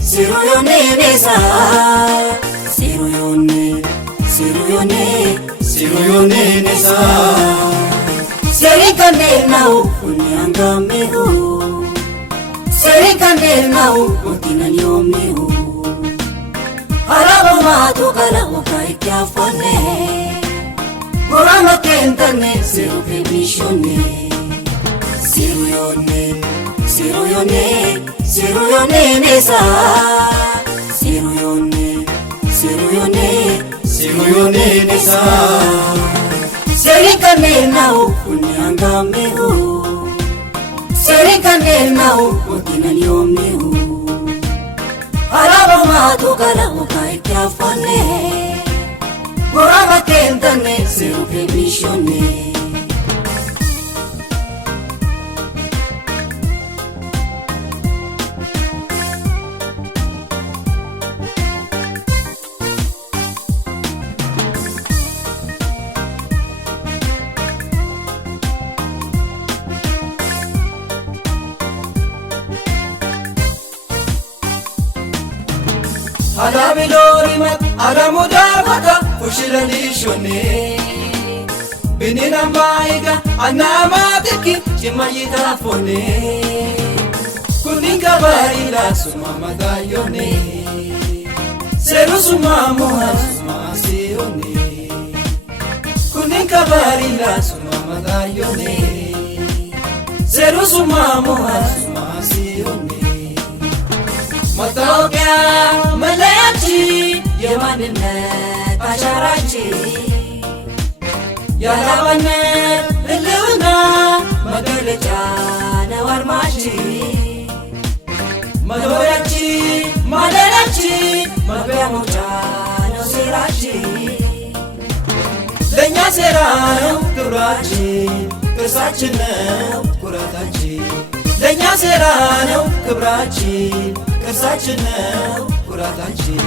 Siruyone nesa Siruyone nesa Serikane nau unyangamehu Serikane nau utinanyomehu Arabo matu kala ukaikya fone Gorama kentane sirupe mishone Siruyone nesa Siruyone nesa Serikane nau unyangamehu Serikane nau utinanyomehu Arabo matu kala ukaikya fone Gorama kentane sirupe mishone Ada bilorimat, ada mudafata, fushilani shone. Binina maiga, anamatiki, chimayita fone. Kuninga barila sumama dayone. Seru sumamuha sumasione. Kuninga barila sumama dayone. Seru sumamuha sumasione. Matokea meleachi Yemanine pasharachi Yalabane iluna Magalecha na warmachi Madorachi malerachi Mabeamucha no sirachi Lenya serano kurachi Kersachine kuratachi Lenya serano kurachi Kersaችን ነው ኩራታችን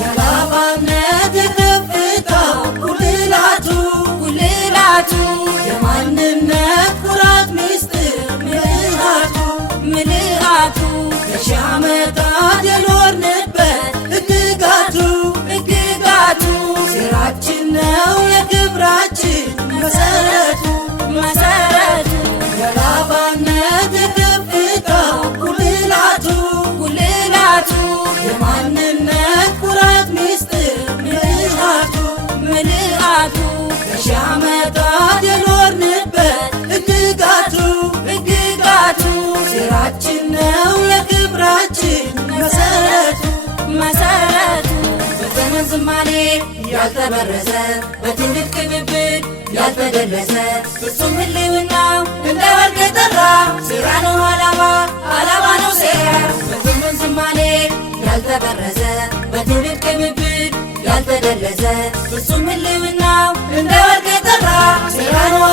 ያላባነት ከፍታ ጉልላቱ የማንነት ኩራት ሚስጥር ምልአቱ ከሺህ ዓመታት የኖርንበት ሕግጋቱ ስራችን ነው የክብራችን መሰረቱ የላባነት የከፍታ ጉልላቱ የማንነት ኩራት ሚስጥር ምልአቱ ከሺህ ዓመታት የኖርንበት ሕግጋቱ ስራችን ነው የክብራችን መሰረቱ በዘመን ዝማሬ ያልተበረዘ በትውልድ ቅብብል ያልተደለሰ ፍጹም ህልውናው እንደ ወርቅ የጠራ ስራ ነው ዓላማ ነው ሴራ በዘመን ዝማሬ ያልተበረዘ በትውልድ ቅብብል ያልተደለሰ ፍጹም ህልውናው እንደ ወርቅ የጠራ ስራ ነው